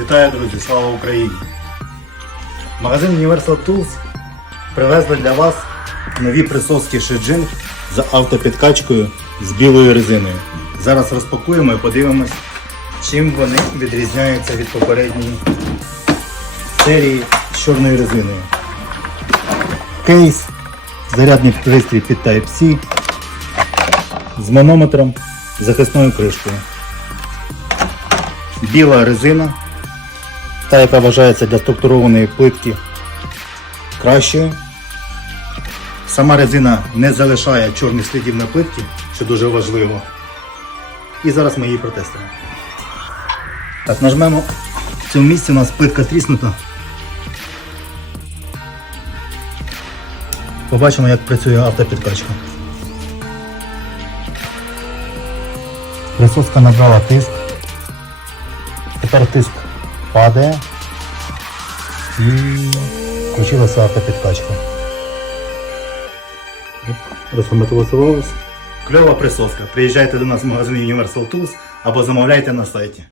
Вітаю, друзі! Слава Україні! Магазин Universal Tools привезли для вас нові присоски Shijin з автопідкачкою з білою резиною. Зараз розпакуємо і подивимось, чим вони відрізняються від попередньої серії з чорною резиною. Кейс, зарядний пристрій під Type-C з манометром, захисною кришкою. Біла резина, та яка вважається для структурованої плитки кращою. Сама резина не залишає чорних слідів на плитці, що дуже важливо. І зараз ми її протестуємо. Так, нажмемо. В цьому місці у нас плитка тріснута. Побачимо, як працює автопідкачка. Присоска набрала тиск. Тепер тиск падає і включилася автопідкачка. Розформатувалося. Кльова присоска. Приїжджайте до нас в магазин Universal Tools або замовляйте на сайті.